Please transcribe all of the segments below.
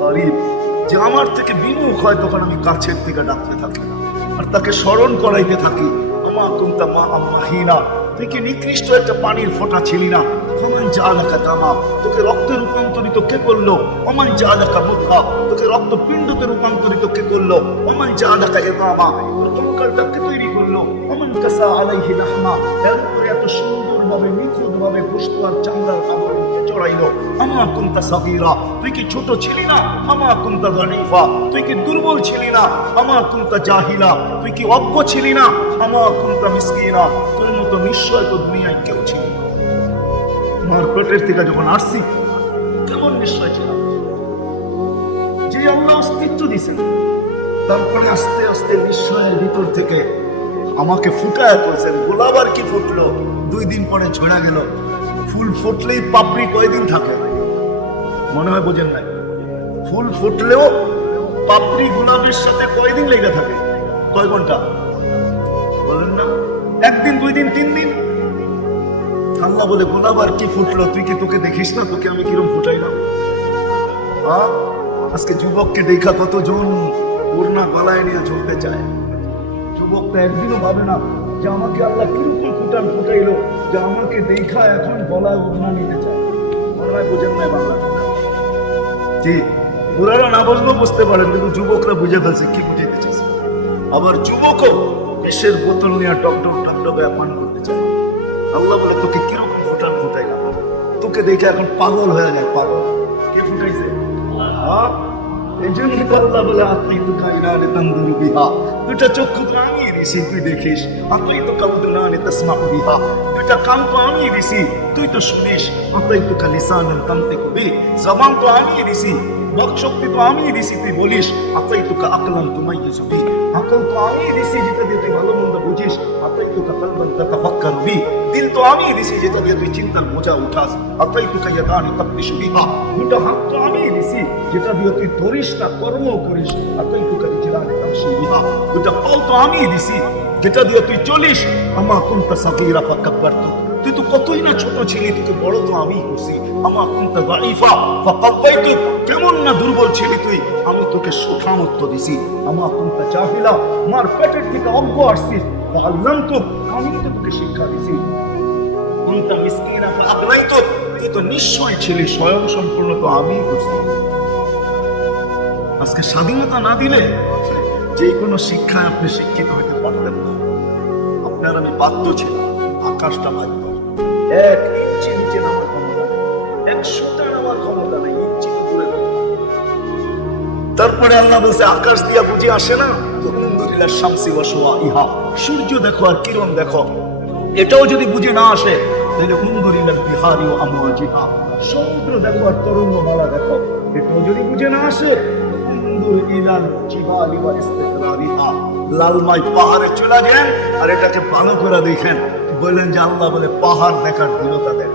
বলেন যে আমার থেকে বিমুখ হয় তখন আমি কাছের থেকে ডাকতে থাকি আর তাকে স্মরণ করাইতে থাকি। আমা কুনতা মা মাহিনা, তুই কি নিকৃষ্ট একটা পানির ফোঁটা ছিলি না? ওমান জাআলাকা দামা, তোকে রক্তে রূপান্তরিত কে করলো? ওমান জাআলাকা মুদগা, তোকে রক্তপিণ্ডতে রূপান্তরিত কে করলো? ওমান জাআলাকা ইযামা, তোর কঙ্কালটাকে তৈরি করলো? ওমান কাসা আলাইহি লাহমা, এর উপরে এত সুন্দরভাবে নিখুঁতভাবে গোশত আর চামড়ার কাপড় চড়াইলো। আমা কুনতা সাগীরা, তুই কি ছোট ছিলি না? আমা কুনতা যারীফা, তুই কি দুর্বল ছিলি না? আমা কুনতা জাহিলা, তুই কি অজ্ঞ ছিলি না? আমা কুনতা মিসকিনা, তোর মতো নিশ্চয় তো দুনিয়ায় কেউ ছিল না। মার পেটের থেকে যখন আসছি কেমন নিশ্চয় ছিলাম যে আল্লাহ অস্তিত্ব দিয়েছেন, তারপরে আস্তে আস্তে নিশ্চয়ের ভিতর থেকে আমাকে ফুটায় করেছেন। গোলাপ আর কি ফুটলো, 2 দিন পরে ঝরা গেল। ফুল ফুটলেই পাপড়ি কয়দিন থাকে মনে হয় বোঝেন নাই? ফুল ফুটলেও পাপড়ি গোলাপের সাথে কয়দিন লেগে থাকে? কয় ঘন্টা বলেন না? 1 দিন, 2 দিন, 3 দিন। আল্লাহ বলে গোলাপ আর কি ফুটলো, তুই কি তোকে দেখিস না? তোকে আমি কিরম ফুটাইলাম। আজকে যুবককে দেখা কতজন ওড়না গলায় নিয়ে চলতে চায়। যুবকটা একদিনও ভাবে না যে আমাকে আল্লাহ কিরকম ফুটাইলো যে আমাকে দেখা এখন গলায় ওড়না নিতে চায়। মনে হয় বোঝেন নাই বাংলা? জি, বুড়ারা না বুঝলেও বুঝতে পারেন, কিন্তু যুবকরা বুঝে ফেলছে কি বুঝাইতে চাইছে। আবার যুবকও বিষের বোতল নিয়ে টকটকে পান করতে চায়। আল্লাহ বলে তোকে কিরকম ফুটাইলাম, তোকে দেখে এখন পাগল হয়ে যায়। পাগল কে ফুটাইছে? এই জন্য আল্লাহ বলে আপনি তো কাইনারে তান্দুরু বিহা, দুটা চক্ষু তো আমি দিছি তুই দেখিস। আপনি তো কাউদুনানি তাসমাউ বিহা, দুটা কান তো আমি দিছি তুই তো শুনিস। আপনি তো লিসানান তানতিকু বি, জবান তো আমি দিছি, বাক শক্তি তো আমি দিছি তুই বলিস। আপনি তো আকলান তুমাইয়িজু বি, আকল তো আমি দিছি যেটা দিয়ে তুই ভালো মন্দ বুঝিস। আপনি তো কলবান তাতাফাক্কারু বি, দিল তো আমি দিছি যেটা দিয়ে তুই চিন্তার বোঝা উঠাস। আপনি তো ইয়াদানি তাকবিশু বিহা, দুটো হাত তো আমি দিছি যেটা দিয়ে তুই ধরিস না কর্ম করিস। আপনি তো রিজলানি তামশি বিহা, দুটো পাও তো আমি দিছি যেটা দিয়ে তুই চলিস। আমা কুনতা সাগীরা ফাকাব্বারতু, তুই তো কতই না ছোট ছিলি, তুই বড় তো আমি করছি। আমা কুনতা যায়ীফা ফাকাব্বাইতু, কেমন না দুর্বল ছিলি তুই, আমি তোকে সুঠামত্ব দিছি। আমা কুনতা জাহিলা, মার পেটের থেকে অজ্ঞ আসছিস, ফাআল্লামতু, আমি তো তোকে শিক্ষা দিছি। কুনতা মিসকিনা ফাআগনাইতু, তুই তো নিশ্চয় ছিলি স্বয়ং সম্পূর্ণ তো আমি করছি। আজকে স্বাধীনতা না দিলে যে কোনো শিক্ষায় আপনি শিক্ষিত হইতে পারতেন না। আপনার আমি বাধ্য ছিলাম, আকাশটা বাধ্য। 1 ইঞ্চি নিচে নামার ক্ষমতা নেই, 100টা নামার ক্ষমতা নেই, ইঞ্চি উপরে। তারপরে আল্লাহ বলছে আকাশ দিয়া বুঝি আসে না? উনদুরিলা শামসি ওয়া শুআইহা, সূর্য দেখো আর কিরণ দেখো। এটাও যদি বুঝে না আসে তাহলে উনদুরিলা বিহারি ওয়া আমওয়াজিহা, সমুদ্র দেখো আর তরঙ্গমালা দেখো। এটাও যদি বুঝে না আসে লালমাই পাহাড়ে চলে যান আর এটাকে ভালো করে দেখেন, বললেন যে আল্লাহ বলে পাহাড় দেখার দৃঢ়তা দেন।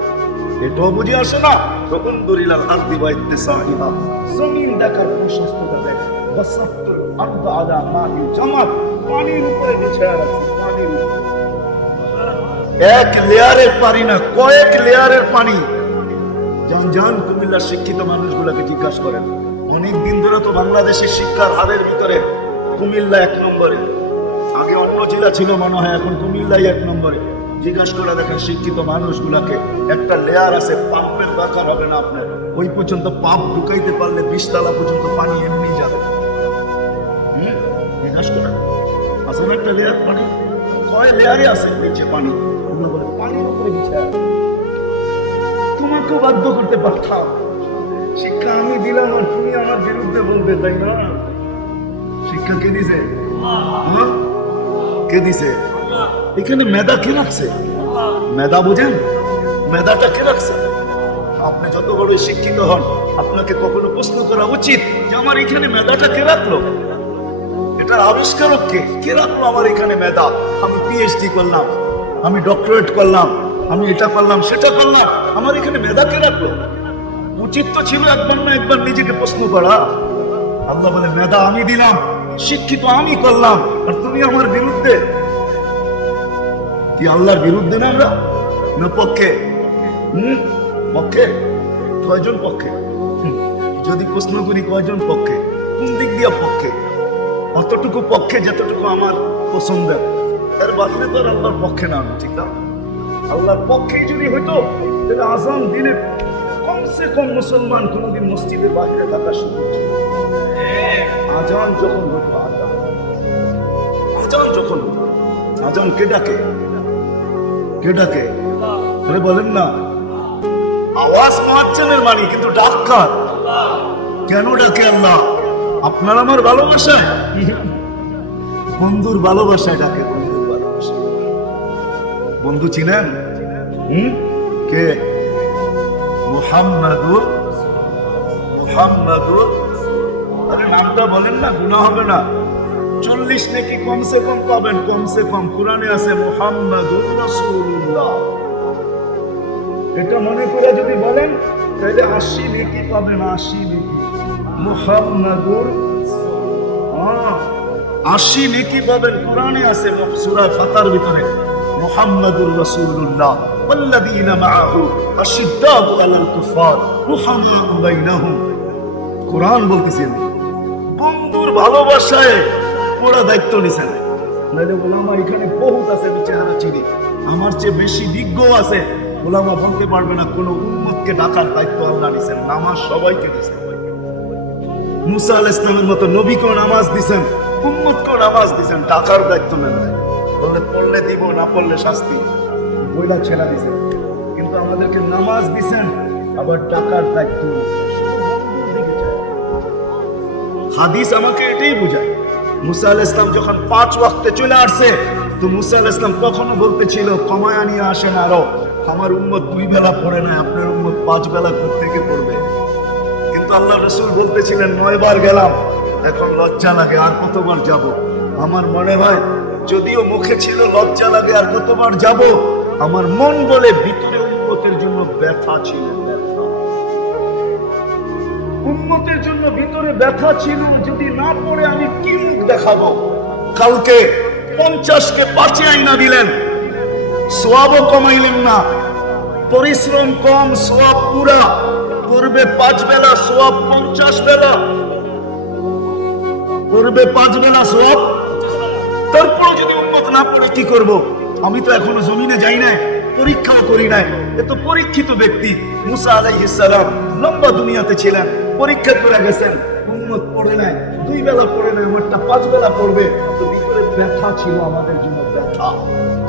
এটাও বুঝে আসে না? তখন দরিলাল আরদি ওয়া ইত্তিসাইহা, জমিন দেখার প্রশস্ততা দেখ। ওয়াসাফতুল আরদ আলা মাহি জামাত, পানির উপরে বিছায়া রাখছে, পানির উপরে। 1 লেয়ারের পানি না, কয়েক লেয়ারের পানি। জান কুমিল্লার শিক্ষিত মানুষগুলোকে জিজ্ঞাসা করেন, অনেক দিন ধরে তো বাংলাদেশের শিক্ষার হারের ভিতরে কুমিল্লা 1 নম্বরে। আগে অন্য জেলা ছিল মনে হয়, এখন কুমিল্লাই 1 নম্বরে। জিজ্ঞাসা করে দেখেন শিক্ষিত মানুষগুলাকে, একটা লেয়ার আছে, পাম্পের দরকার হবে না আপনার। ওই পর্যন্ত পাম্প ঢুকাইতে পারলে 20 তলা পর্যন্ত পানি এমনি যাবে। জিজ্ঞাসা করেন, আছে না একটা লেয়ার পানি? কয় লেয়ারে আছে নিচে পানি? পানির উপরে বিছায়। তোমাকেও বাধ্য করতে পারতাম, শিক্ষা আমি দিলাম আর তুমি আমার বিরুদ্ধে বলবে, তাই না? শিক্ষা কে দিছে? কে দিছে? এখানে মেধা কে রাখছে? মেধা বুঝেন? মেধাটা কে রাখছে? আপনি যত বড় শিক্ষিত হন, আপনাকে কখনো প্রশ্ন করা উচিত যে আমার এখানে মেধাটা কে রাখলো? এটার আবিষ্কারক কে? কে রাখলো আমার এখানে মেধা? আমি পিএইচডি করলাম, আমি ডক্টরেট করলাম, আমি এটা করলাম সেটা করলাম, আমার এখানে মেধা কে রাখলো? উচিত তো ছিল একবার না একবার নিজেকে প্রশ্ন করা। আল্লাহ বলে মেধা আমি দিলাম, শিক্ষিত আমি করলাম, আর তুমি আমার বিরুদ্ধে। কি আল্লাহর বিরুদ্ধে না আমরা, না পক্ষে? পক্ষে। কয়জন পক্ষে? যদি প্রশ্ন করি কয়জন পক্ষে, কোন দিক দিয়ে পক্ষে? অতটুকু পক্ষে যতটুকু আমার পছন্দের, এর বাহিরে তো আর আল্লাহর পক্ষে না আমি, ঠিক না? আল্লাহর পক্ষে যদি হইতো তাহলে আজান দিলে কমসে কম মুসলমান কোনোদিন মসজিদের বাইরে থাকার সুযোগ ছিল। আজান যখন হইতো, আজান যখন হইতো, আজান কে ডাকে? কে ডাকে? আরে বলেন না, আওয়াজ পাচ্ছেনের মানি, কিন্তু ডাক কার? কেন ডাকে আল্লাহ? আপনার আমার ভালোবাসা, বন্ধুর ভালোবাসায় ডাকে, বন্ধুর ভালোবাসা। বন্ধু চিনেন? কে? মুহাম্মাদুর, মুহাম্মাদুর। আরে নামটা বলেন না, গুনাহ হবে না। 40 নাকি কমসে কম পাবেন, কমসে কম। কোরআনে আছে মুহাম্মাদুর রাসূলুল্লাহ। এটা মনে করে যদি বলেন তাহলে 80 নেকি পাবেন, 80 নেকি। মুহাম্মাদুর 80 নেকি পাবেন, কোরআনে আছে সূরা ফাতার ভিতরে। মুহাম্মাদুর রাসূলুল্লাহ ওয়াল্লাযীনা মাআহু আশিদ্দাউ আলাল কুফার রুহামাউ বাইনাহুম। কোরআন বলতেছে বন্ধুর ভালোবাসায় পুরো দায়িত্ব নিছেন। নাইলে ওলামা এখানে বহুত আছে, বিচারা চিনি আমার চেয়ে বেশি বিজ্ঞ আছে। ওলামা বলতে পারবে না কোন উম্মতকে ডাকার দায়িত্ব আল্লাহ নিছেন। নামাজ সবাইকে দিছেন। মুসা আলাইহিস সালামের মতো নবীকেও নামাজ দিছেন, উম্মতকেও নামাজ দিছেন। ডাকার দায়িত্ব নেন নাই। বললে পড়লে দিব, না পড়লে শাস্তি, বইলা ছেড়া দিছেন। কিন্তু আমাদেরকে নামাজ দিছেন, আবার ডাকার দায়িত্ব। হাদিস আমাকে এটাই বোঝায়। মুসা আলাইহিস সালাম যখন 5 ওয়াক্তে চলে আসছে, তো মুসা আলাইহিস সালাম কখনো বলতেছিল কমায়া নিয়ে আসেন আরো, আমার উম্মত 2 বেলা পড়ে না, আপনার উম্মত 5 বেলা প্রত্যেকে পড়বে। কিন্তু আল্লাহ রাসূল বলতেছিলেন 9 বার গেলাম, এখন লজ্জা লাগে, আর কতবার যাব? আমার মনে হয় যদিও মুখে ছিল লজ্জা লাগে আর কতবার যাব, আমার মন বলে ভিতরে উম্মতের জন্য ব্যথা ছিল। উম্মতের জন্য ভিতরে ব্যথা ছিল। যদি না পড়ে আমি কি মুখ দেখাবো? কালকে 50কে 5 আইনা দিলেন, সওয়াবও কমাইলেন না। পরিশ্রম কম, সওয়াব পুরা। করবে 5 বেলা, সওয়াব 50 বেলা। করবে 5 বেলা, সওয়াব। তারপর যদি উম্মত না পড়ে কি করব? আমি তো এখনো জমিনে যাই না, পরীক্ষাও করি নাই। এত পরীক্ষিত ব্যক্তি মুসা আলাইহিস সালাম লম্বা দুনিয়াতে ছিলেন, পরীক্ষা করে গেছেন। উম্মত পড়ে নাই, 2 বেলা পড়ে নাই, আমারটা 5 বেলা পড়বে। তো ভিতরে ব্যথা ছিল আমাদের জন্য, ব্যথা।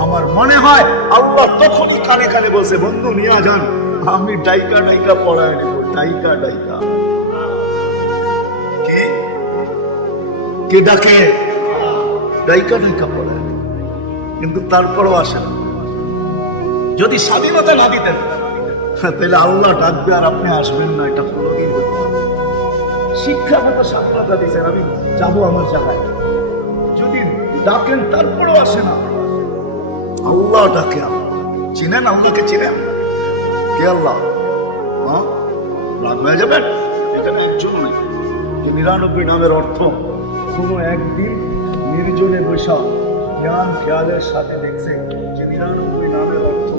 আমার মনে হয় আল্লাহ তখনই কানে কানে বলছে, বন্ধু নিয়ে যান, আমি ডাইকা ডাইকা পড়ায় নেব, ডাইকা ডাইকা। কে ডাকে? ডাইকা ডাইকা পড়ায়। কিন্তু তারপরও আসে না। যদি স্বাধীনতা না দিতেন তাহলে আল্লাহ ডাকবে আর আপনি আসবেন না, এটা কোনোদিন হতো না। শিক্ষাগত স্বাধীনতা দিয়েছেন, আমি যাবো আমার জায়গায়। যদি ডাকেন তারপরও আসে না, আল্লাহ ডাকে। চিনেন আল্লাহকে? চিনেন কে আল্লাহ? রাগ হয়ে যাবেন, এখানে একজন নেই। 99 নামের অর্থ কোনো একদিন নির্জনে বসা জ্ঞান খেয়ালের সাথে দেখছে যে 99 নামের অর্থ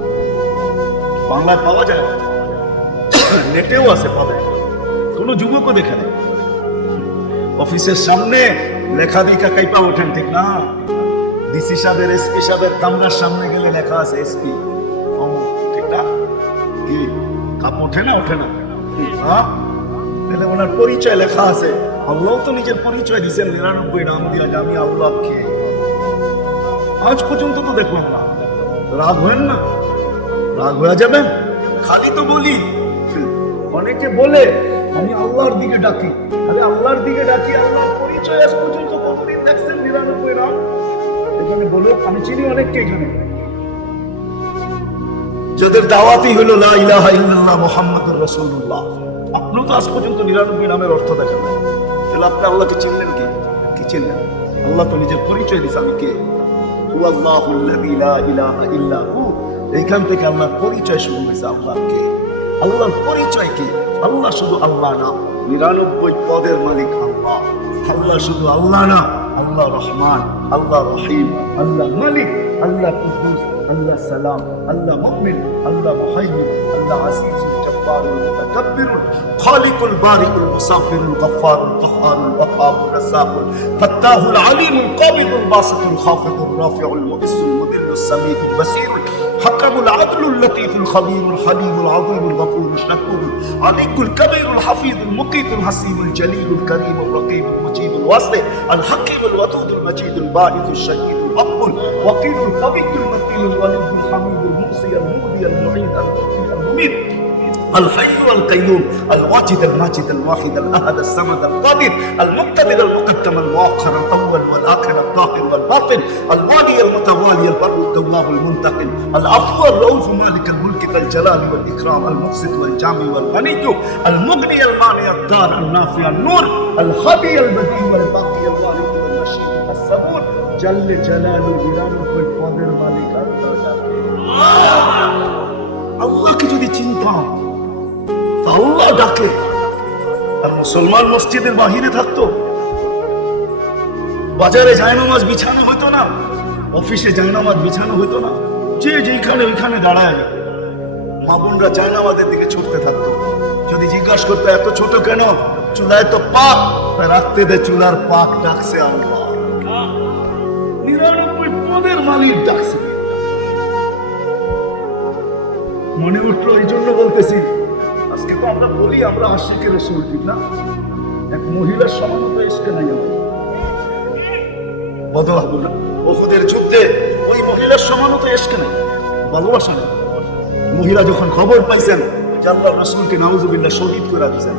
বাংলায় পাওয়া যায়, নেটেও আছে, পাবে। কোনো যুবকও দেখে নেই। অফিসের সামনে লেখা দেখা কাইপা ওঠেন, ঠিক না? ডিসি সাহেবের, এসপি সাহেবের কামরার সামনে গেলে লেখা আছে এসপি, ঠিক না? কি কাপ ওঠে না? ওঠে না। তাহলে ওনার পরিচয় লেখা আছে। আল্লাহ তো নিজের পরিচয় দিচ্ছেন 99 নাম দিয়ে, আমি আল্লাহ কে। আজ পর্যন্ত তো দেখলাম না। রাগ হয়েন না, রাগ হয়ে যাবেন। খালি তো বলি, অনেকে বলে আমি আল্লাহর দিকে ডাকি। আমি আল্লাহর দিকে ডাকি, আল্লাহর পরিচয় আজ পর্যন্ত কতদিন দেখছেন 99 নাম? এখানে বলো, আমি চিনি অনেককে এখানে, যাদের দাওয়াতই হলো লা ইলাহা ইল্লাল্লাহ মুহাম্মাদুর রাসূলুল্লাহ। আপনিও তো আজ পর্যন্ত 99 নামের অর্থ দেখেন না। তাহলে আপনি আল্লাহকে চিনলেন কি? কি চিনলেন? আল্লাহ তো নিজের পরিচয় দিয়েছে, আমি কে। হুয়াল্লাহুল্লাযী লা ইলাহা ইল্লা হু। এইখান থেকে আল্লাহর পরিচয় শুরু হয়েছে। আল্লাহ কে? আল্লাহর পরিচয় কি? আল্লাহ শুধু আল্লাহ না, 99 পদের মালিক আল্লাহ। আল্লাহ শুধু আল্লাহ না, আল্লাহ রহমান, আল্লাহ রহিম, আল্লাহ মালিক, আল্লাহ কুদ্দুস, আল্লাহ সালাম, আল্লাহ মুমিন, আল্লাহ মুহাইমিন, আল্লাহ আসিস, الجبار المتكبر الخالق البارئ المصور الغفار القهار الوهاب الرزاق الفتاح العليم القابض الباسط الخافض الرافع المؤس المذل السميع البصير حكم العدل اللطيف الخبير الحليم العظيم الغفور الشكور العليق الكبير الحفيظ المقيت الحسيب الجليل الكريم الرقيب المجيب الواسع الحكيم الودود المجيد الباعث الشهيد الأقبل وقيل القوي المتين الولي الحميد الموصي المودي المعيد المحيي المميت الحي والقيوم الواجد الماجد الواحد الأحد الصمد القادر المقتدر المقدم المؤخر الأول والآخر الظاهر والباطن الوالي المتوالي البر التواب المنتقم العفو الرؤوف مالك الملك ذا الجلال والإكرام المقسط والجامع والغني المغني المانع الدار النافع النور الهادي البديع والباقي الوارث والرشيد الصبور جل جلاله جلاله والقدر مالك আল্লাহকে যদি চিনতাম তা আল্লাহ ডাকে আর মুসলমান মসজিদের বাহিরে থাকতো, বাজারে জায়নামাজ বিছানো হতো না, অফিসে জায়নামাজ বিছানো হতো না, যে যেখানে ওইখানে দাঁড়ায় মা বোনরা জায়নামাজের দিকে ছুটতে থাকতো। যদি জিজ্ঞাসা করতো এত ছোট কেন, চুলায় তো পাক, রাখতে দে চুলার পাক ডাকছে আল্লাহ, 99 পদের মালিক ডাকছে। মনে উঠলো এই জন্য বলতেছি, আজকে তো আমরা বলি আমরা আশিকে রাসূল, ঠিক না? এক মহিলার সমানতা এসকে নাই আমার বদলাবো না। উহুদের যুদ্ধে ওই মহিলার সমানতা এসকে নাই, ভালোবাসা নেই। মহিলা যখন খবর পাইছেন যে আল্লাহর রাসূলকে নাউজুবিল্লাহ শহীদ করে দিয়েছেন,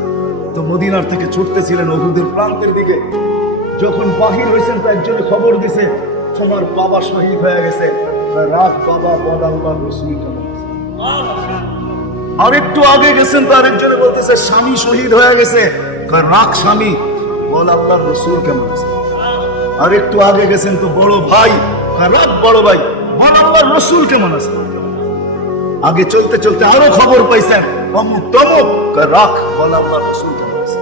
তো মদিনার থেকে ছুটতেছিলেন উহুদের প্রান্তের দিকে। যখন বাহির হয়েছেন তো একজনে খবর দিছে তোমার বাবা শহীদ হয়ে গেছে। রাত বাবা বল আল্লাহর রাসূল কেমন? আর একটু আগে গেছেন তো আরেকজনে বলতেছে স্বামী শহীদ হয়ে গেছে। রাখ স্বামী বল আল্লাহর রাসূল কেমন আছে? আর একটু আগে গেছেন তো বড় ভাই, রাখ বড় ভাই বল আল্লাহর রাসূল কেমন আছে? আগে চলতে চলতে আরো খবর পাইছেন অমুক তমুক, রাখ বল আল্লাহর রাসূল কেমন আছে?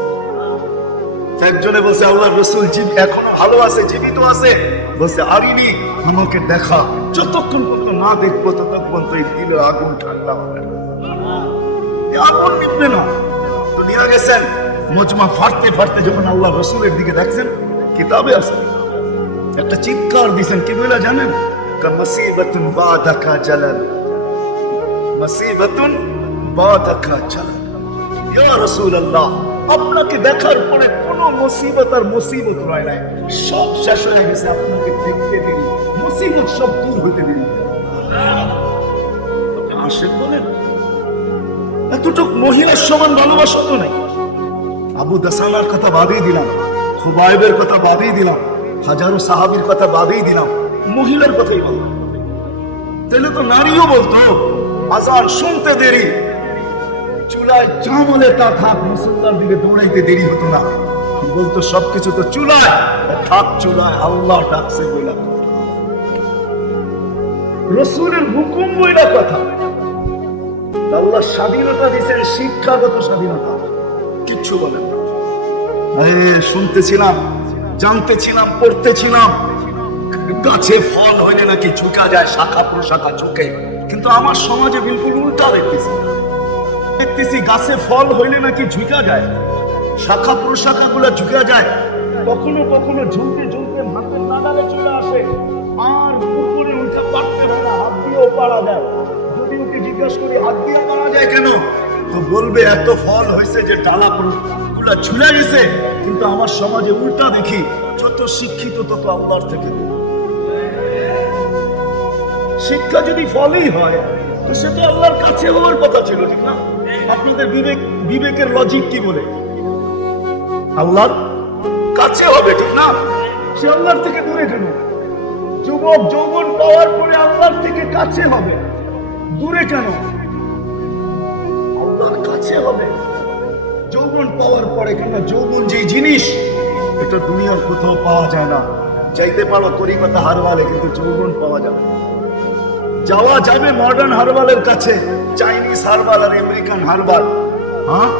একজনে বলছে আল্লাহর রাসূল এখনো ভালো আছে, জীবিত আছে। বলছে আরিনি, আমাকে দেখা, যতক্ষণ পর্যন্ত না দেখবো ততক্ষণ তো এই দিলের আগুন ঠান্ডা হবে না, আগুন নিবে না। তো নিয়ে গেছেন মজমা ফাটতে ফাটতে, যখন আল্লাহ রাসূলের দিকে দেখছেন কিতাবে আছে, একটা চিৎকার দিছেন, কি বলে জানেন? মুসিবাতুন বাদাকা জালাল, মুসিবাতুন বাদাকা জালাল, ইয়া রাসূলুল্লাহ আপনাকে দেখার পরে কোনো মুসিবত আর মুসিবত রয় নাই, সব শেষ হয়ে গেছে। আপনাকে দেখতে দেরি, মুসিবত সব দূর হতে দেরি। আশেক বলেন এতটুক মহিলার সমান ভালোবাসা তো নাই। আবু দাসানার কথা বাদেই দিলাম, খুবাইবের কথা বাদেই দিলাম, হাজারো সাহাবীর কথা বাদেই দিলাম, মহিলার কথাই বললাম। তাহলে তো নারীও বলতো আজান শুনতে দেরি, চুলায় চামলে তা থাক, মুসলমান দিকে দৌড়াইতে দেরি হতো না। বলতো সবকিছু তো চুলায় থাক, চুলায় আল্লাহ ডাকছে বইলা, রাসূলের হুকুম বইলা কথা। আল্লাহ স্বাধীনতা দিয়েছেন, শিক্ষাগত স্বাধীনতা, কিচ্ছু বলেন না। শুনতেছিলাম, জানতেছিলাম, পড়তেছিলাম গাছে ফল হইলে নাকি ঝুঁকা যায়, শাখা প্রশাখা ঝুঁকে, কিন্তু আমার সমাজে বিলকুল উল্টা দেখতেছি গাছে ফল হইলে নাকি ঝুঁকা যায়, শাখা প্রশাখা গুলা ঝুঁকা যায়, কখনো কখনো ঝুলতে ঝুলতে হাতের নাগালে চলে আসে, আর পুকুরে উঠে পারতে পারে না, হাত দিয়েও পারা যায়। যদি ওকে জিজ্ঞাসা করি হাত দিয়ে পারা যায় কেন, তো বলবে এত ফল হয়েছে যে ডালা গুলা ঝুলে গেছে। কিন্তু আমার সমাজে উল্টা দেখি, যত শিক্ষিত তত আল্লাহর থেকে দূর। শিক্ষা যদি ফলই হয় তো সে তো আল্লাহর কাছে হওয়ার কথা ছিল, ঠিক না? আপনাদের বিবেকের লজিক কি বলে? আল্লাহর কাছে হবে, ঠিক না? সে আল্লাহর থেকে দূরে কেন? যুবক যৌবন পাওয়ার পরে আল্লাহর থেকে কাছে হবে, দূরে কেন? আল্লাহর কাছে হবে যৌবন পাওয়ার পরে। কেন? যৌবন যে জিনিস, এটা দুনিয়ার কোথাও পাওয়া যায় না। যাইতে পারো করিকতা হারবালে, কিন্তু যৌবন পাওয়া যাবে। যাওয়া যাবে মডার্ন হারবালের কাছে, চাইনিজ হারবাল আর আমেরিকান হারবাল। হ্যাঁ,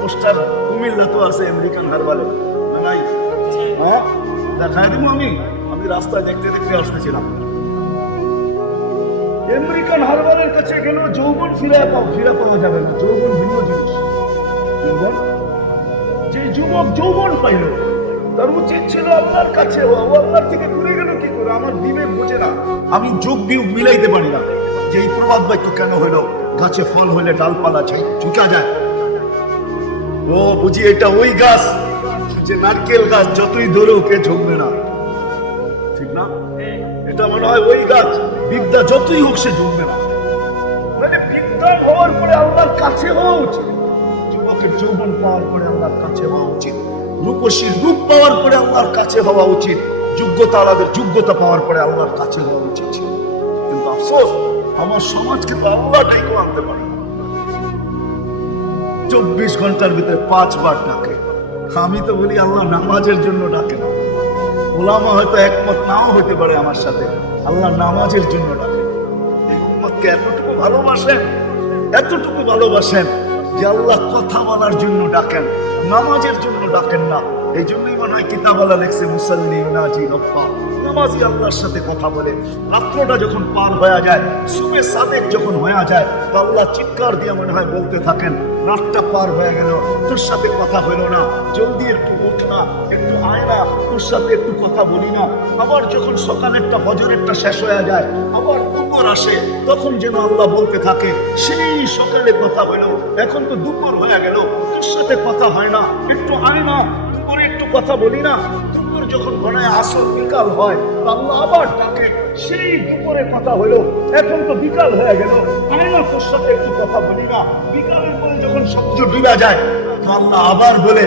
পোস্টার কুমিল্লা তো আছে আমেরিকান হারবালে, নাই? হ্যাঁ, দেখাই দেবো। আমি রাস্তায় দেখতে দেখতে আসতেছিলাম, আমেরিকান হারবারের কাছে গেল, যৌবন ফিরে পাওয়া যাবে না। যৌবন ভিন্ন জিনিস। যৌবন, যে যুবক যৌবন পাইল, তার উচিত ছিল আল্লাহর কাছে। ও আল্লাহর থেকে দূরে গেল কি করে? আমার বিবেক বোঝে না, আমি যোগ বিয়োগ মিলাইতে পারি না যে এই প্রবাদ বাক্য কেন হইলো, গাছে ফল হইলে ডালপালা ঝুঁকা যায়। ও বুঝি এটা ওই গাছ যে নারকেল গাছ, যতই ধরো কে ঝুঁকবে না, ঠিক না? এটা মনে হয় ওই গাছ, বিদ্যা যতই হোক সে ঝুঁকবে না। মানে বিদ্যা হওয়ার পরে আল্লাহর কাছে হওয়া উচিত, যুবকের যৌবন পাওয়ার পরে আল্লাহর কাছে হওয়া উচিত, রূপসীর রূপ পাওয়ার পরে আল্লাহর কাছে হওয়া উচিত, যোগ্যতা আলাদের যোগ্যতা পাওয়ার পরে আল্লাহর কাছে হওয়া উচিত ছিল। কিন্তু আফসোস, আমার সমাজকে তো আল্লাহ ডাইকো আনতে পারে না। 24 ঘন্টার ভিতরে 5 বার ডাকে। আমি তো বলি আল্লাহ নামাজের জন্য ডাকে না। ওলামা হয়তো একমত নাও হতে পারে আমার সাথে, আল্লাহ নামাজের জন্য ডাকে। উম্মতকে এতটুকু ভালোবাসেন, এতটুকু ভালোবাসেন যে আল্লাহ কথা বলার জন্য ডাকেন, নামাজের জন্য ডাকেন না। এই জন্যই মনে হয় কিতাবওয়ালা লেখছে মুসাল্লি ইউনাজি রব্বা, নামাজি আল্লাহর সাথে কথা বলে। রাত্রটা যখন পার হয়ে যায়, সুবে সাদেক যখন হয়ে যায়, তো আল্লাহ চিৎকার দিয়ে মনে হয় বলতে থাকেন, রাতটা পার হয়ে গেল, তোর সাথে কথা হলো না, জলদি একটু উঠ না, একটু আয় না, তোর সাথে একটু কথা বলি না। আবার যখন সকালেরটা হজরেরটা শেষ হয়ে যায়, আবার দুপুর আসে, তখন যেন আল্লাহ বলতে থাকে, সেই সকালে কথা হলো, এখন তো দুপুর হয়ে গেল, তোর সাথে কথা হয় না, একটু আয় না, দুপুরে একটু কথা বলি না। দুপুর যখন ঘনায় আসর বিকাল হয়, আল্লাহ আবার ডাকে, সেই দুপুরে কথা হলো, এখন তো বিকাল হয়ে গেল, আয় না, তোর সাথে একটু কথা বলি না। বিকালের পরে যখন সূর্য ডুবে যায়, তো আল্লাহ আবার বলে,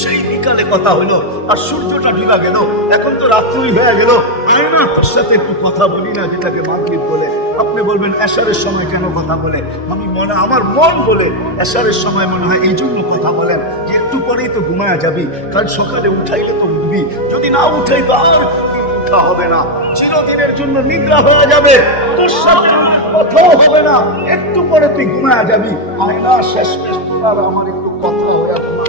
সেই বিকালে কথা হলো, আর সূর্যটা ডুবে গেল, এখন তো রাত্রি হয়ে গেল, আয় না, তোর সাথে একটু কথা বলি না, যেটাকে মাগরিব বলে। আপনি বলবেন এশারের সময় কেন কথা বলে? আমার মন বলে এশারের সময় মনে হয় এই জন্য কথা বলেন যে একটু পরেই তো ঘুমায়া যাবি, কাল সকালে উঠাইলে তো উঠবি, যদি না উঠাই তো আর উঠা হবে না, চিরদিনের জন্য নিদ্রা হয়ে যাবে, তোর সাথে কথাও হবে না, একটু পরে তুই ঘুমায়া যাবি। আয়না শেষ আর আমার একটু কথা হয়ে ঘুমা।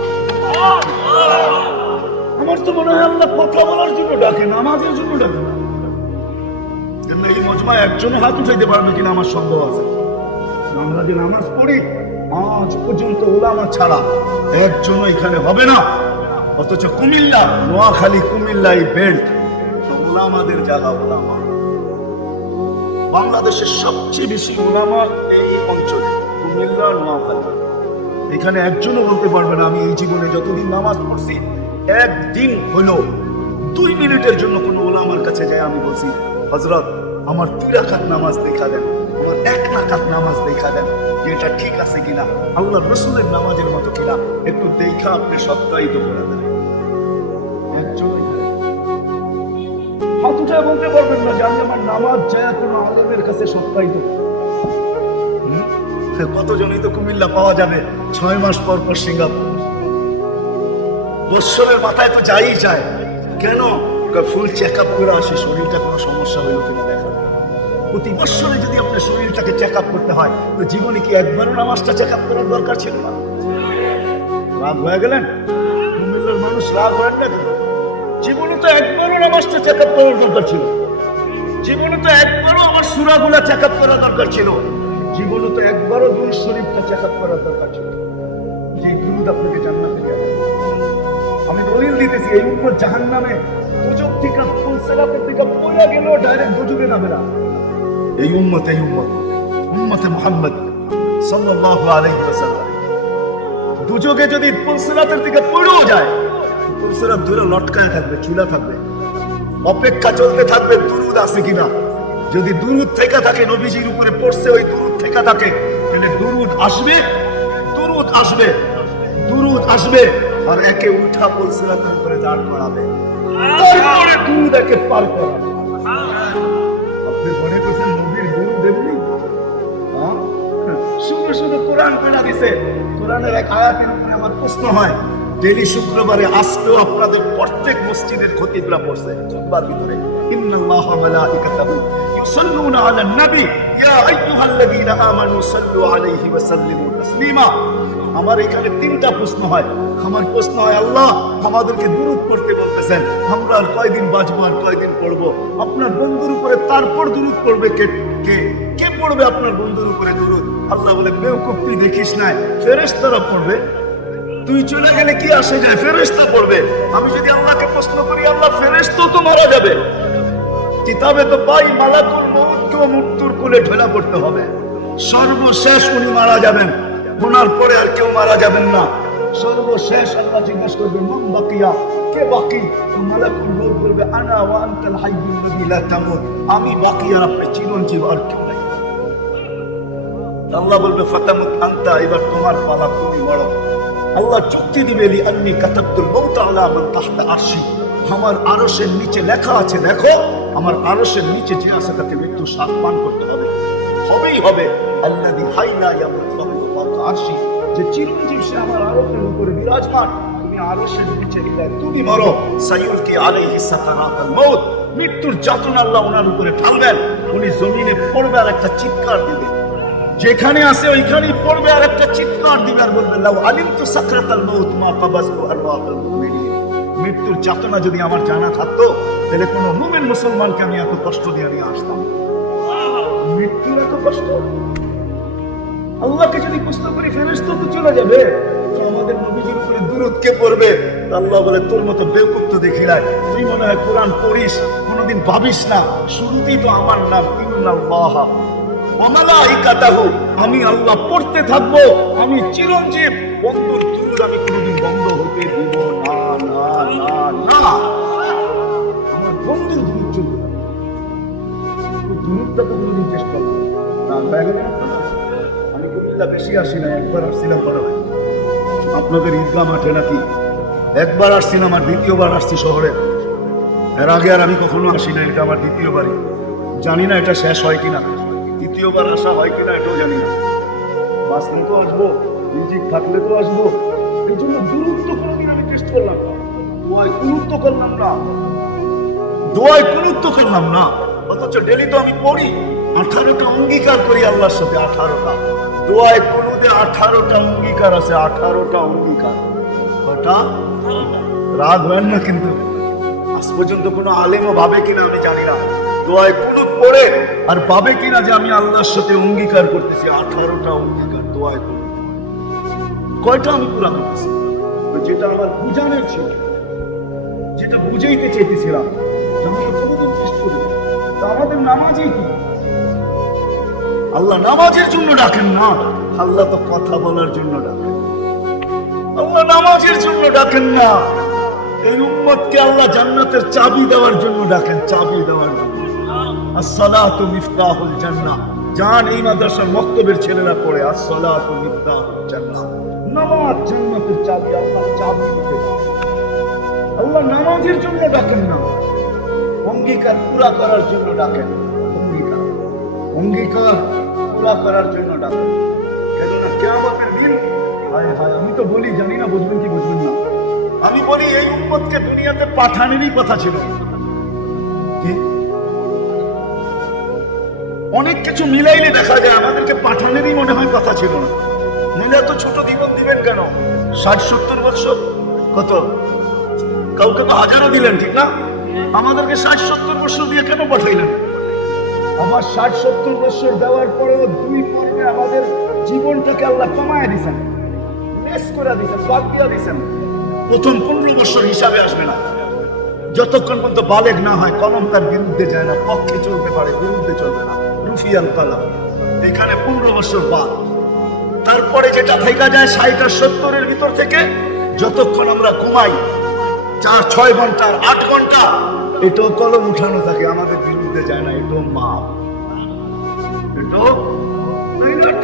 আমার তো মনে হয় আল্লাহ কথা বলার জন্য ডাকে, নামাজের জন্য ডাকে না। এই মজমায় একজনে হাত উঠাইতে পারবে কিনা আমার সন্দেহ আছে। আমরা যে নামাজ পড়ি, আজ পর্যন্ত ওলামা ছাড়া একজন এখানে হবে না। অথচ কুমিল্লা, নোয়াখালী, কুমিল্লা এই বেল্ট ওলামাদের জায়গা। ওলামা বাংলাদেশের সবচেয়ে বেশি ওলামা এই অঞ্চলে, কুমিল্লা, নোয়াখালী। এখানে একজনও বলতে পারবে না আমি এই জীবনে যতদিন নামাজ পড়ছি একদিন হলো 2 মিনিটের জন্য কোনো ওলামার কাছে যাই আমি বলছি, হযরত আমার 2 রাকাত নামাজ দেখা দেন, আমার 1 রাকাত নামাজ দেখা দেন, যে এটা ঠিক আছে কিনা, আল্লাহ রসুলের নামাজের মতো কিনা, একটু দেখা আপনি সত্যায়িত করে দেন। হাত উঠে বলতে পারবেন না যে আমি আমার নামাজ যায় কোনো আলেমের কাছে সত্যায়িত। কতজনই তো কুমিল্লা পাওয়া যাবে 6 মাস পর পর সিঙ্গাপুর, বৎসরের মাথায় তো যাই যায়। কেন? ফুল চেক আপ করে আসে, শরীরটা কোনো সমস্যা হইল কিনা দেখা। প্রতি বৎসরে যদি আপনার শরীরটাকে চেক আপ করতে হয়, তো জীবনে কি একবারও নামাজটা চেক আপ করার দরকার ছিল না? রাগ হয়ে গেলেন? কুমিল্লার মানুষ রাগ হয়ে গেলেন? জীবনে তো একবারও নামাজটা চেক আপ করার দরকার ছিল। জীবনে তো একবারও আমার সূরাগুলা চেক আপ করার দরকার ছিল। জীবনে তো একবারও দুরূদ শরীফটা চেক আপ করার দরকার ছিল, যে দুরূদ আপনাকে জান্নাতে নিয়ে যাবে। আমি দলিল দিতেছি, এই উম্মত জাহান্নামে দুজক থেকে ফুলসিরাতের থেকে পড়ে গেল, ডাইরেক্ট দুজকে নামে না। এই উম্মতে মুহাম্মদ সাল্লাল্লাহু আলাইহি ওয়াসাল্লাম দুজকে যদি ফুলসিরাতের থেকে পড়েও যায়, ফুলসিরাত ধরে লটকায় থাকবে, চুলা থাকবে, অপেক্ষা চলতে থাকবে দুরূদ আছে কিনা। যদি দুরূদ থেকে থাকে, নবীজির উপরে পড়ছে, ওই দুরূদ থেকে থাকে, তাহলে দুরূদ আসবে, দুরূদ আসবে, দুরূদ আসবে, আর একে উঠা ফুলসিরাতের উপরে দাঁড় করাবে, তারপরে দুরূদ একে পার করাবে। আপনি মনে করছেন নবীর দুরূদ এমনি? শুধু শুধু কোরআন পড়া দিছে। কোরআনের এক আয়াতের উপরে আমার প্রশ্ন হয়, ডেইলি শুক্রবারে আজকেও আপনাদের প্রত্যেক মসজিদের খতিবরা পড়ছে খুতবার ভিতরে, ইন্নাল্লাহা ওয়া মালাইকাতাহু ইউসাল্লুনা আলান নবী ইয়া আইয়ুহাল্লাযীনা আমানু সাল্লু আলাইহি ওয়া সাল্লিমু তাসলিমা। আমার এখানে 3টা প্রশ্ন হয়। আমার প্রশ্ন হয়, আল্লাহ আমাদেরকে দুরূদ পড়তে বলতেছেন, আমরা আর কয়দিন বাঁচবো, আর কয়দিন পড়বো? আপনার বন্ধুর উপরে তারপর দুরূদ পড়বে কে? কে কে পড়বে আপনার বন্ধুর উপরে দুরূদ? আল্লাহ বলে বেওকুফ, তুই দেখিস না ফেরেশতারা পড়বে। তুই চলে গেলে কি আসে যায়? ফেরেশতা পড়বে। আমি যদি আল্লাহকে প্রশ্ন করি, আল্লাহ ফেরেশতাও তো মারা যাবে। কিতাবে তো পাই মালাকুল মউতকেও মৃত্যুর কোলে ঢেলা পড়তে হবে। সর্বশেষ উনি মারা যাবেন, ওনার পরে আর কেউ মারা যাবেন না। সর্বশেষ আল্লাহ জিজ্ঞেস করবেন মান বাকিয়া, কে বাকি? তো মালাকুল মউত বলবে আনা ওয়া আনতাল হাইয়ুল লাযী লা তামুত, আমি বাকি আর আপনি চিরঞ্জীব, আর কেউ নাই। আল্লাহ বলবে ফাতামুত আনতা, এবার তোমার পালা, তুমি মরো। আল্লাহ চুক্তি দিবে লি আন্নী কাতাবতুল মাউত আলা মান তাহতা আরশি, আমার আরশের নিচে লেখা আছে, দেখো আমার আরশের নিচে যে আছে তাকে মৃত্যু স্বাদ পান করতে হবে, হবেই হবে। আল্লাযী হাইলা ইয়ামুত ফাহুয়া ফাওকা আরশি, যে চিরঞ্জীব সে আমার আরশের উপরে বিরাজমান, তুমি আরশের নিচে এলে তুমি মরো। সাইয়ুলকি আলাইহি সাকারাতুল মাউত, মৃত্যুর যাতনা আল্লাহ ওনার উপরে ঢালবেন, উনি জমিনে পড়বে আর একটা চিৎকার দিবে, যেখানে আছে ওইখানেই পড়বে আর একটা চিৎকার দিবে আর বলবে লাউ আলিমতু সাকরাতাল মাউত মা কাবাজতু আরওয়াহুল মুমিনিন, মৃত্যুর যাতনা যদি আমার জানা থাকতো তাহলে কোনো মুমিন মুসলমানকে আমি এত কষ্ট দিয়ে নিয়ে আসতাম। মৃত্যুর এত কষ্ট, আল্লাহকে যদি প্রশ্ন করি ফেরেশতা তো চলে যাবে, তো আমাদের নবীজির উপরে দুরূদ কে পড়বে? আল্লাহ বলে তোর মতো বেওকুফ তো দেখি নাই, তুই মনে হয় কোরআন পড়িস, কোনোদিন ভাবিস না শুরুতেই তো আমার নাম ইন্নাল্লাহ ওয়া মালাইকাতাহু, আমি আল্লাহ পড়তে থাকবো, আমি চিরঞ্জীব, বন্ধুর দুরূদ আমি কোনোদিন বন্ধ হতে দিব না না না না। আমার বন্ধুর দুরূদ চলবে না, ওই দুরূদটা তো কোনোদিন চেষ্টা করবো না। আমি কুমিল্লা বেশি আসি না, একবার আসছিলাম বড় ভাই আপনাদের ঈদগাহ মাঠে নাকি, একবার আসছিলাম আর দ্বিতীয়বার আসছি শহরে। এর আগে আর আমি কখনো আসি না, এটা আমার দ্বিতীয়বারই। জানি না এটা শেষ হয় কিনা, দ্বিতীয়বার আসা হয় কিনা এটাও জানি না। বাঁচলে তো আসবো, রিজিক থাকলে তো আসবো, এই জন্য দূরত্ব কোনোদিন আমি টেস্ট করলাম না, দোয়ায় গুরুত্ব করলাম না, দোয়ায় গুরুত্ব করলাম না। অথচ ডেলি তো আমি পড়ি, 18টা অঙ্গীকার করি আল্লাহর সাথে, 18টা দোয়ায় কুনুতে 18টা অঙ্গীকার আছে, 18টা অঙ্গীকার। কয়টা? রাগ হয় না কিন্তু আজ পর্যন্ত কোনো আলেমও ভাবে কিনা আমি জানি না, দোয়ায় কুনুত পড়ে আর ভাবে কিনা যে আমি আল্লাহর সাথে অঙ্গীকার করতেছি। 18টা অঙ্গীকার দোয়ায় কুনুত, কয়টা আমি পুরা করতেছি? যেটা আমার বুঝানোর ছিল, যেটা বুঝাইতে চাইতেছিলাম, আমি কোনোদিন চেষ্টা করি। তা আমাদের নামাজই কি? আল্লাহ নামাজের জন্য ডাকেন না, আল্লাহ তো কথা বলার জন্য ডাকেন। আল্লাহ নামাজের জন্য ডাকেন না, এই উম্মতকে আল্লাহ জান্নাতের চাবি দেওয়ার জন্য ডাকেন, চাবি দেওয়ার জন্য। আসসালাতু মিফতাহুল জান্নাহ, জান এই মাদ্রাসার মক্তবের ছেলেরা পড়ে, আসসালাতু মিফতাহুল জান্নাহ, নামাজ জান্নাতের চাবি, আল্লাহ চাবি দিতে। আল্লাহ নামাজের জন্য ডাকেন না, অঙ্গীকার পুরা করার জন্য ডাকেন। অঙ্গীকার অঙ্গীকার পুরা করার জন্য ডাকেন। কেননা কিয়ামতের দিন, হায় হায়, আমি তো বলি, জানি না বুঝবেন কি বুঝবেন না, আমি বলি এই উম্মতকে দুনিয়াতে পাঠানেরই কথা ছিল। কি অনেক কিছু মিলাইলে দেখা যায় আমাদেরকে পাঠানেরই মনে হয় কথা ছিল না। মিলে এত ছোট জীবন দিবেন কেন? 60-70 বছর, কত কাউকে তো হাজারও দিলেন, ঠিক না? আমাদেরকে 60-70 বছর দিয়ে কেন পাঠাইলেন? আমার 60-70 বছর দেওয়ার পরেও 2 পর্বে আমাদের জীবনটাকে আল্লাহ কমায় দিয়েছেন, মেস করে দিয়েছেন, বাদ দিয়ে দিয়েছেন। প্রথম 15 বছর হিসাবে আসবে না, যতক্ষণ পর্যন্ত বালেগ না হয়, কলম তার বিরুদ্ধে যায় না, পক্ষে চলতে পারে, বিরুদ্ধে চলবে না, রুফিয়াল কালাম। এখানে 15 বছর বাদ। তারপরে যেটা থেকে যায় 60 আর 70-এর ভিতর থেকে, যতক্ষণ আমরা ঘুমাই 4-6 ঘন্টা আর 8 ঘন্টা, এটাও কলম উঠানো থাকে, আমাদের বিরুদ্ধে যায় না, এটাও মাপ। এটাও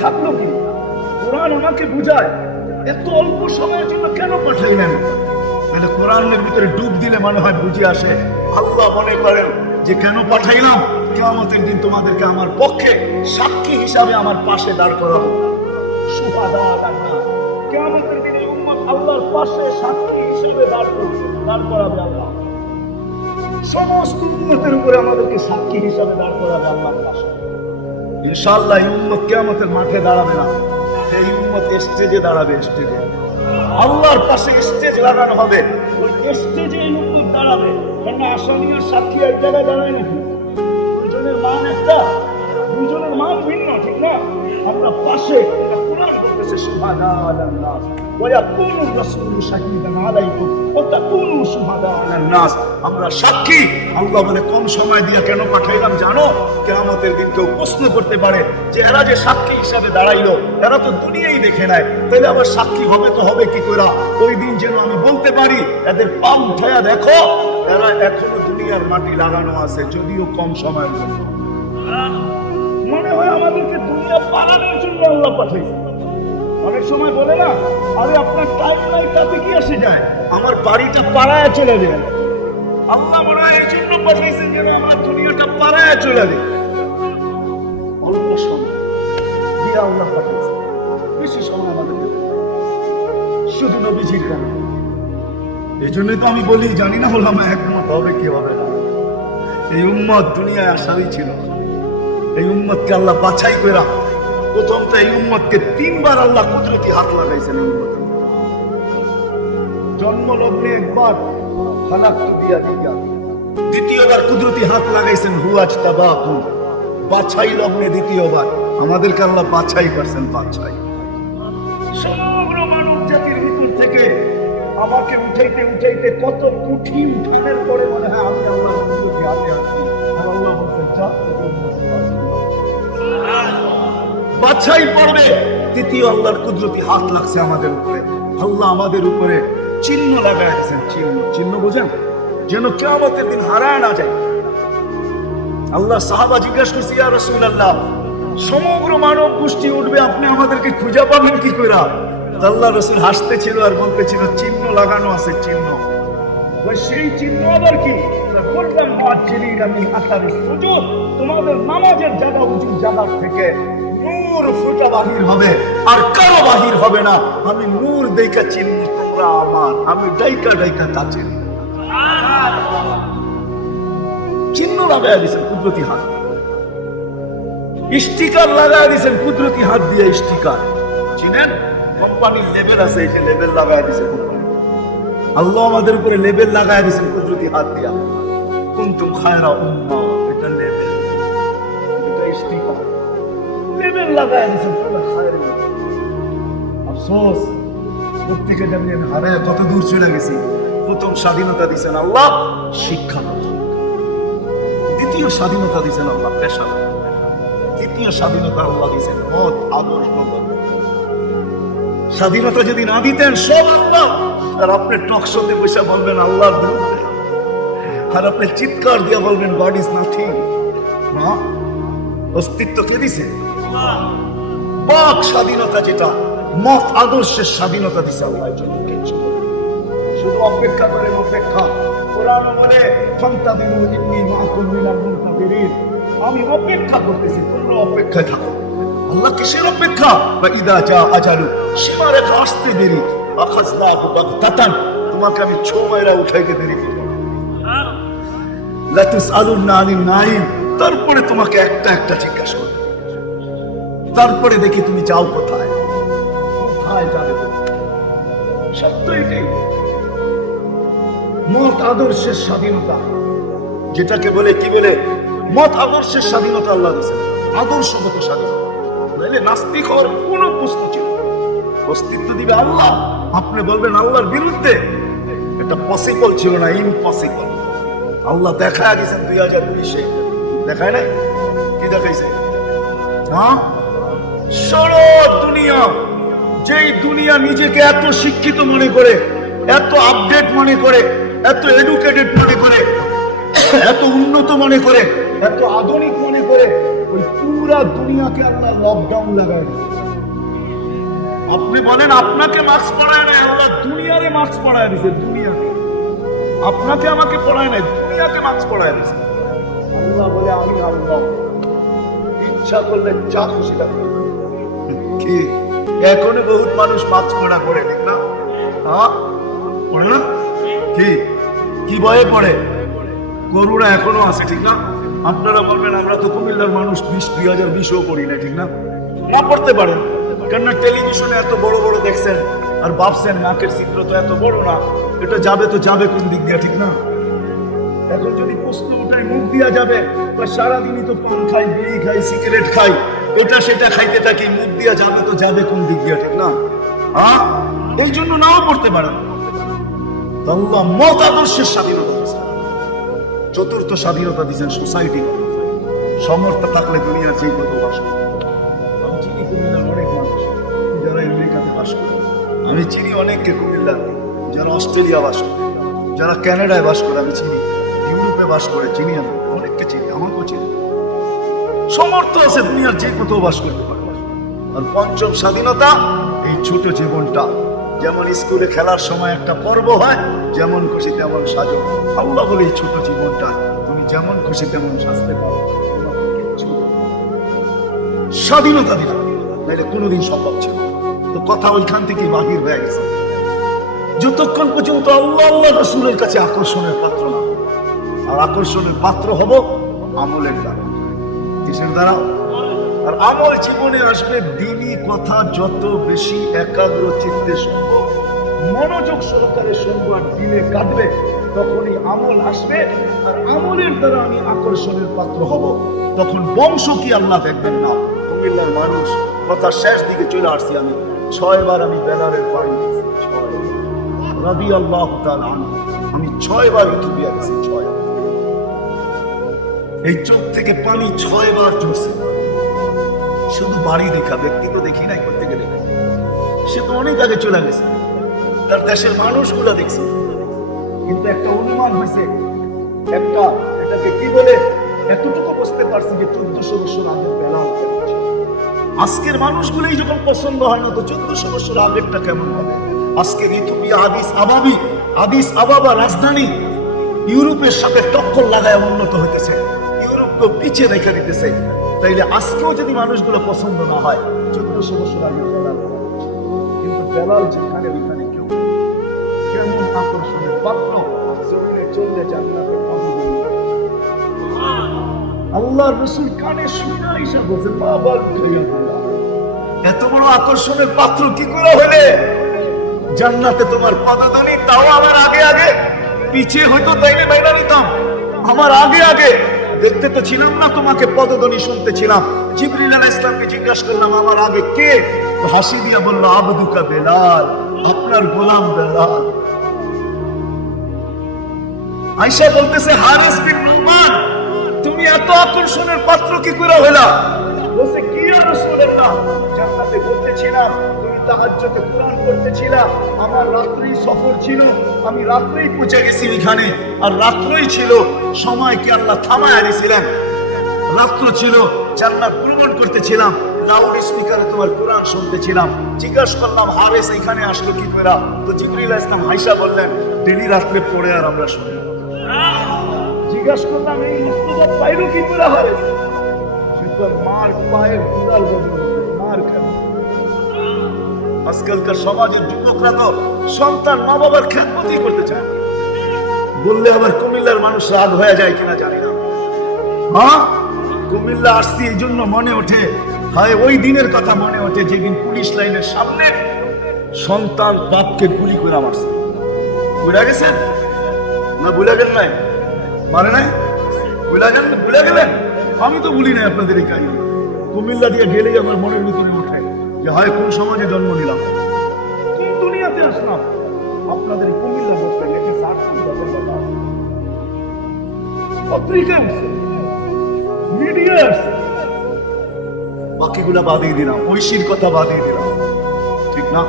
থাকলো কি? কোরআন আমাকে বুঝায় এত অল্প সময়ের জন্য কেন পাঠাইলেন? মানে কোরআনের ভিতরে ডুব দিলে মনে হয় বুঝে আসে। আল্লাহ মনে করেন যে কেন পাঠাইলাম? কিয়ামতের দিন তোমাদেরকে আমার পক্ষে সাক্ষী হিসাবে আমার পাশে দাঁড় করাবো। সুহাদা আল্লাহ, কিয়ামতের দিনে উম্মত আল্লাহর পাশে সাক্ষী হিসাবে দাঁড় করাবে আল্লাহ। সমস্ত উম্মতের উপরে আমাদেরকে সাক্ষী হিসাবে দাঁড় করাবে আল্লাহর পাশে। ইনশাআল্লাহ এই উম্মত কিয়ামতের মাঠে দাঁড়াবে না, এই উম্মত স্টেজে দাঁড়াবে। স্টেজে আল্লাহর পাশে স্টেজ লাগানো হবে, ওই স্টেজে এই উম্মত দাঁড়াবে। কেন আসামিও সাক্ষী এক জায়গায় দাঁড়ায় নাকি? দুজনের মান একটা, দুজনের মান ভিন্ন, ঠিক না? আমরা পাশে কোরআন বলতেছে সুবহানাল্লাহ আলান নাস ওয়া ইয়াকুনু রাসূলু শাহীদান আলাইকুম ওয়া তাকুনু শুহাদা আলান নাস। আমরা সাক্ষী। আল্লাহ বলে কম সময় দিয়ে কেন পাঠাইলাম জানো? কিয়ামতের দিন কেউ প্রশ্ন করতে পারে যে এরা যে সাক্ষী হিসাবে দাঁড়াইলো, এরা তো দুনিয়াই দেখে নাই, তাহলে আবার সাক্ষী হবে তো হবে কি করে? ওই দিন যেন আমি বলতে পারি এদের পা উঠায়া দেখো, এরা এখনো দুনিয়ার মাটি লাগানো আছে, যদিও কম সময়ের জন্য। মনে হয় আমাদেরকে দুনিয়া পালানোর জন্য আল্লাহ পাঠাইছে। অনেক সময় বলে না, আরে আপনার টাইম নাই, তাতে কি আসে যায়, আমার বাড়িটা পাড়ায় চলে যায়। আল্লাহ মনে হয় এই জন্য পাঠাইছে যেন আমার দুনিয়াটা পাড়ায় চলে যায়। অল্প সময় দিয়ে আল্লাহ পাঠাইছে, বেশি সময় আমাদের দেবে না। শুধু নবীজির কারণে। এই জন্যই তো আমি বলি, জানি না হলাম একমত হবে কি হবে না। এই উম্মত দুনিয়ায় আসারই ছিল। এই উম্মতকে আল্লাহ বাছাই করে প্রথম তো এই উম্মতকে 3 বার আল্লাহ কুদরতি হাত লাগাইছেন। এই উম্মতের জন্ম লগ্নে একবার খালাকতু বিয়াদিকা, দ্বিতীয়বার কুদরতি হাত লাগাইছেন হুয়াজ তাবাকু, বাছাই লগ্নে দ্বিতীয়বার আমাদেরকে আল্লাহ বাছাই করছেন। বাছাই সমগ্র মানব জাতির ভিতর থেকে আমাকে উঠাইতে উঠাইতে কত কুঠি উঠানোর পরে মনে হয় আমি আল্লাহ কুদরতি হাতে আছি। আর আল্লাহ বলছেন যা বাছাই পড়বে, তৃতীয় আল্লাহর কুদরতি হাত লাগছে আমাদের উপরে। আল্লাহ আমাদের উপরে চিহ্ন লাগায় দিয়েছেন। চিহ্ন, চিহ্ন বোঝেন, যেন কিয়ামতের দিন হারায় না যায়। আল্লাহ সাহাবা জিজ্ঞাসা করছে, ইয়া রাসূলুল্লাহ, সমগ্র মানব গোষ্ঠী উঠবে, আপনি আমাদেরকে খুঁজে পাবেন কি করে? আল্লাহ রাসূল হাসতেছিল আর বলতেছিল, চিহ্ন লাগানো আছে, চিহ্ন। সেই চিহ্ন আবার কি? বললাম মুআজ্জিলিনা মিন আসারিস সুজুদ, তোমাদের নামাজের জায়গা উঁচু জায়গা থেকে নূর ফুটা বাহির হবে, আর কারো বাহির হবে না। আমি নূর দেখা চিনি তোমরা আমার, আমি ডাইকা ডাইকা তা চিনি। চিহ্ন লাগাই দিয়েছেন কুদরতি হাত, স্টিকার লাগাই দিয়েছেন কুদরতি হাত দিয়ে। স্টিকার চিনেন? কোম্পানির লেবেল আছে, এই যে লেবেল লাগাই দিয়েছে কোম্পানি। আল্লাহ আমাদের উপরে লেবেল লাগাই দিয়েছেন কুদরতি হাত দিয়া। কুনতুম খায়রা উম্মাহ, এটা লেবেল, এটা স্টিকার, লেবেল লাগাই দিয়েছেন পুরো খায়রে। আফসোস, প্রত্যেকে জানেন হারে কত দূর চলে গেছি। প্রথম স্বাধীনতা দিয়েছেন আল্লাহ শিক্ষাগত, দ্বিতীয় স্বাধীনতা দিয়েছেন আল্লাহ পেশা, তৃতীয় স্বাধীনতা আল্লাহ দিয়েছেন মত আদর্শগত। স্বাধীনতা যদি না দিতেন সব আল্লাহ, আর আপনি টক শোতে বসে বলবেন আল্লাহর বিরুদ্ধে, আর আপনি চিৎকার দিয়ে বলবেন গড ইজ নাথিং। না, অস্তিত্ব কে দিছে? বাক স্বাধীনতা, যেটা মত আদর্শের স্বাধীনতা দিছে আল্লাহ। শুধু অপেক্ষা করেন, অপেক্ষা। কোরআন বলে ফান্তাযিরু ইন্নী মাআকুম মিনাল মুনতাযিরিন, আমি অপেক্ষা করতেছি, তোমরা অপেক্ষায় থাকো। আল্লাহ কিসের অপেক্ষা? বা ইদা জা আজালু, সীমারেখা আসতে দেরি, আখাযনাহু বাগতাতান, তোমাকে আমি ছো মাইরা উঠাইতে দেরি করব। লা তুসআলুনা আনিন নাঈম, তারপরে তোমাকে একটা একটা জিজ্ঞাসা করব, তারপরে দেখি তুমি যাও কোথায়, কোথায় যাবে। সত্য এটাই মত আদর্শের স্বাধীনতা, যেটাকে বলে কি বলে মত আদর্শের স্বাধীনতা আল্লাহ দিয়েছেন, আদর্শগত স্বাধীনতা। নাইলে নাস্তিক হওয়ার কোনো প্রশ্ন ছিল। অস্তিত্ব দিবে আল্লাহ, আপনি বলবেন আল্লাহর বিরুদ্ধে, এটা পসিবল ছিল না, ইম্পসিবল। আল্লাহ দেখায় দিয়েছেন 2019-এ, দেখায় নাই? কি দেখাইছে? হ্যাঁ, সারা দুনিয়া, যেই দুনিয়া নিজেকে এত শিক্ষিত মনে করে, এত আপডেট মনে করে, এত এডুকেটেড মনে করে, এত উন্নত মনে করে, এত আধুনিক মনে করে, ওই পুরা দুনিয়াকে আল্লাহ লকডাউন লাগায়। আপনি বলেন আপনাকে মাস্ক পড়ায় নাই, আল্লাহ দুনিয়ারে মাস্ক পড়ায় দিছে। দুনিয়াকে, আপনাকে আমাকে পড়ায় নাই, দুনিয়াকে মাস্ক পড়ায় দিছে। আল্লাহ বলে আমি আল্লাহ ইচ্ছা করলে যা খুশি লাগবে। কি এখনো বহুত মানুষ মাস্ক পড়া করে, ঠিক না? হ্যাঁ, পড়ে না? কি কি ভয়ে পড়ে? করুণা এখনো আছে, ঠিক না? আপনারা বলবেন আমরা তো কুমিল্লার মানুষ, 2020-ও পড়ি না, ঠিক না? না পড়তে পারেন, কেননা টেলিভিশনে এত বড় বড় দেখছেন আর ভাবছেন নাকের চিত্র তো এত বড় না, এটা যাবে তো যাবে কোন দিক দিয়ে, ঠিক না? এখন যদি প্রশ্ন ওঠায় মুখ দিয়া যাবে, সারাদিনই তো পান খাই, বিড়ি খাই, সিগারেট খাই, এটা সেটা খাইতে থাকি, মুখ দিয়া যাবে তো যাবে কোন দিক দিয়া, ঠিক না? হ্যাঁ, এই জন্য নাও পড়তে পারেন। আল্লাহ মত আদর্শের স্বাধীনতা দিয়েছেন, চতুর্থ স্বাধীনতা দিয়েছেন সোসাইটি। সমর্থ থাকলে দুনিয়ার যে কত বাস করে। আমি চিনি কুমিল্লার অনেক মানুষ যারা আমেরিকাতে বাস করে, আমি চিনি অনেককে কুমিল্লার যারা অস্ট্রেলিয়া বাস করে, যারা কানাডায় বাস করে, আমি চিনি ইউরোপে বাস করে, চিনি আমি অনেককে চিনি, আমাকেও চিনি। সমর্থ আছে দুনিয়ার যে কোথাও বাস করতে পারে। আর পঞ্চম স্বাধীনতা এই ছোট জীবনটা, যেমন স্কুলে খেলার সময় একটা পর্ব হয়, যেমন খুশি তেমন সাজো। আল্লাহ বলে এই ছোট জীবনটা তুমি যেমন খুশি তেমন সাজতে পারো, স্বাধীনতা দিলাম, নাইলে কোনোদিন সম্ভব ছিল। তো কথা ওইখান থেকে বাহির হয়ে গেছে। যতক্ষণ পর্যন্ত আল্লাহ আল্লাহ রাসূলের কাছে আকর্ষণের পাত্র না, আর আকর্ষণের পাত্র হব আমলের দ্বারা। কিসের দ্বারা? আর আমল জীবনে আসবে দিনই কথা যত বেশি একাগ্র চিত্তে শুনবো, মনোযোগ সহকারে শুনবো আর দিলে কাটবে, তখনই আমল আসবে। আর আমলের দ্বারা আমি আকর্ষণের পাত্র হব। তখন বংশ কি আল্লাহ দেখবেন না। কুমিল্লার মানুষ, কথা শেষ দিকে চলে আসছি আমি, 6 বার আমি ব্যানারের পানি রাদিয়াল্লাহু তাআলা আনহু, আমি 6 বার ইথিওপিয়া গেছি। 6 এই চোখ থেকে পানি 6 বার ঝরছে। শুধু বাড়ি দেখা, ব্যক্তি তো দেখি নাই করতে গেলে, সে তো অনেক আগে চলে গেছে, তার দেশের মানুষগুলো দেখছে। কিন্তু একটা অনুমান হয়েছে, এটাকে কি বলে, এতটুকু বুঝতে পারছি যে 1400 বছর আগে বেলা। আজকের মানুষগুলোই যখন পছন্দ হয় না, তো 1400 বছর আগেরটা কেমন হবে? আজকের ইথিওপিয়া আদিস আবাবা রাজধানী ইউরোপের সাথে টক্কর লাগায় উন্নত হইতেছে, ইউরোপকে পিছিয়ে রেখে দিতেছে। তাইলে আজকেও যদি মানুষগুলো পছন্দ না হয়, 1400 বছর আগে বেলাল, কিন্তু বেলাল যেখানে ওইখানে কেউ কেমন আকর্ষণের পাত্র, চললে জান্নাতে আল্লাহর রাসূল কানে শুনে আইসা বলছে, বাবা এত বড় আকর্ষণের পাত্র কি করে হলে জান্নাতে তোমার পদদানি, তাও আমার আগে আগে, পিছিয়ে হয়তো তাইলে বাইরে নিতাম, আমার আগে আগে দেখতে তো ছিলাম না, তোমাকে পদধ্বনি শুনতেছিলাম। জিবরিল আলাইহিস সালামকে জিজ্ঞাসা করলাম আমার আগে কে, তো হাসি দিয়া বলল আবদুকা বেলাল, আপনার গোলাম বেলাল। আয়েশা বলতেছে হারিস বিন নুমান, তুমি এত আকর্ষণের পাত্র কি করে হইলা? বলছে কি আর রাসূলুল্লাহ, জান্নাতে ঘুরতেছিলাম, তুমি তাহাজ্জুদে কুরআন পড়তেছিলা, আমার রাত্রি সফর ছিল, আমি রাত্রেই পৌঁছে গেছি এখানে, আর রাত্রই ছিল সময় কি আল্লাহ থামায় আনিছিলেন, রাত্র ছিল, জান্নাত ভ্রমণ করতেছিলাম, লাউড স্পিকারে তোমার কোরআন শুনতেছিলাম। জিজ্ঞাসা করলাম হারিস এখানে আসলো কি করে? তো জিবরিল আলাইহিস সালাম হাইসা বললেন ডেলি রাত্রে পড়ে আর আমরা শুনি। জিজ্ঞাসা করলাম এই মুস্তফা পাইলো কি করে হারিস? মার পায়ের দুলাল মার কেন? আজকালকার সমাজের যুবকরা তো সন্তান মা বাবার খেদমতই করতে চায়, বললে আবার কুমিল্লার মানুষ রাগ হয়ে যায় কিনা জানি না। হ্যাঁ, কুমিল্লা আসছি এই জন্য মনে ওঠে, হয় ওই দিনের কথা মনে ওঠে যেদিন পুলিশ লাইনের সামনে সন্তান বাপকে গুলি করে মারছে। বুঝা গেছেন না? ভুলে গেল নাই? মারে নাই? ভুলে গেলেন? আমি তো ভুলি নাই আপনাদের এই কাহিনী। কুমিল্লা দিয়ে গেলেই আমার মনের ভিতরে ওঠে যে হয় কোন সমাজে জন্ম নিলাম, কোন দুনিয়াতে আসলাম। আপনাদের কুমিল্লা বসে লেখে পত্রিকায় উঠছে, মিডিয়া আসছে, বাকিগুলা বাদিয়ে দিলাম, ঐশীর কথা বাদিয়ে দিলাম, ঠিক না?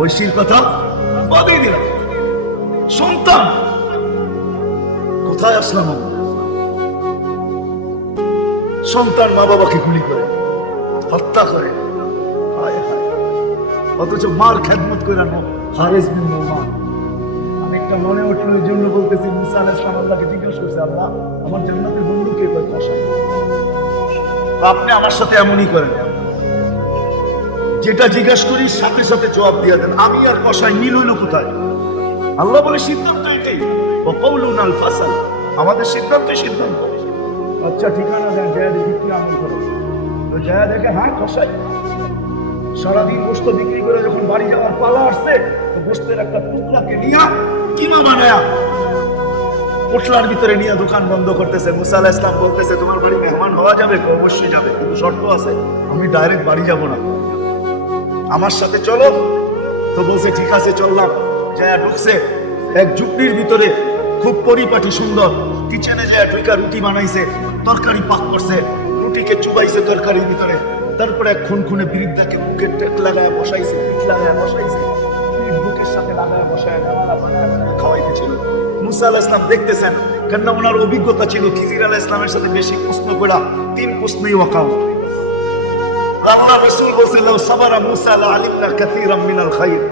ঐশীর কথা বাদিয়ে দিলাম। সন্তান কোথায় আসলাম? সন্তান মা বাবাকে গুলি করে হত্যা করে, অথচ মার খেদমত করে আনো হারিস বিন নুমান। আমি একটা মনে উঠলো, এই জন্য বলতেছি, মুসা আলাইহিস সালাম আল্লাহকে জিজ্ঞাসা করছে, আল্লাহ আমার জান্নাতের বন্ধু কে? কষাই। আপনি আমার সাথে এমনই করেন, যেটা জিজ্ঞাসা করি সাথে সাথে জবাব দিয়ে দেন। আমি আর কষাই মিল হইল কোথায়? আল্লাহ বলে সিদ্ধান্ত এটাই, ওয়াকাউলুনাল ফাসাল, আমাদের সিদ্ধান্তই সিদ্ধান্ত। আচ্ছা ঠিকানা দেন, জয়া দেখি কি আমল করে। তো জয়া দেখে হ্যাঁ কষাই সারাদিন গোস্ত বিক্রি করে যখন বাড়ি যাওয়ার পালা আসছে, তো গোস্তের একটা টুকরাকে নিয়ে কিমা বানায়া পোটলার ভিতরে নিয়ে দোকান বন্ধ করতেছে। মুসা আলাইহিস সালাম বলতেছে, তোমার বাড়ি মেহমান হওয়া যাবে? অবশ্যই যাবে, কিন্তু শর্ত আছে, আমি ডাইরেক্ট বাড়ি যাব না, আমার সাথে চলো। তো বলছে ঠিক আছে চললাম। যায় ঢুকছে এক ঝুপড়ির ভিতরে, খুব পরিপাটি সুন্দর। কিচেনে যায় ঢুকা রুটি বানাইছে, তরকারি পাক করছে, রুটিকে চুবাইছে তরকারির ভিতরে। তারপরে এক খুনখুনে বৃদ্ধাকে বুকের টেক লাগায় বসাইছে, পিঠ লাগায় বসাইছে, পিঠ বুকের সাথে লাগায় বসায় খাওয়াইতেছিল। মুসা আলাইহিস সালাম দেখতেছেন, কেননা ওনার অভিজ্ঞতা ছিল খিজির আলাইহিস সালামের সাথে বেশি প্রশ্ন করা, 3 প্রশ্নই ওয়াকাও। আল্লাহ রাসূল বলেছেন, লাউ সাবারা মুসা লা আলিমনা কাসীরাম মিনাল খায়র।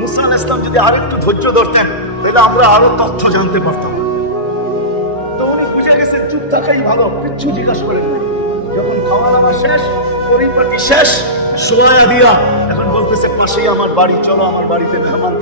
মুসা আলাইহিস সালাম যদি আরেকটু ধৈর্য ধরতেন, তাহলে আমরা আরো তথ্য জানতে পারতাম। তো উনি বুঝে গেছে চুপ থাকাই ভালো, কিচ্ছু জিজ্ঞাসা করেন নাই। যখন খাওয়া দাওয়া শেষ, পরিপাটি শেষ, সোয়া দিয়া এখন বলতেছে, পাশেই আমার বাড়ি, চলো আমার বাড়িতে মেহমান।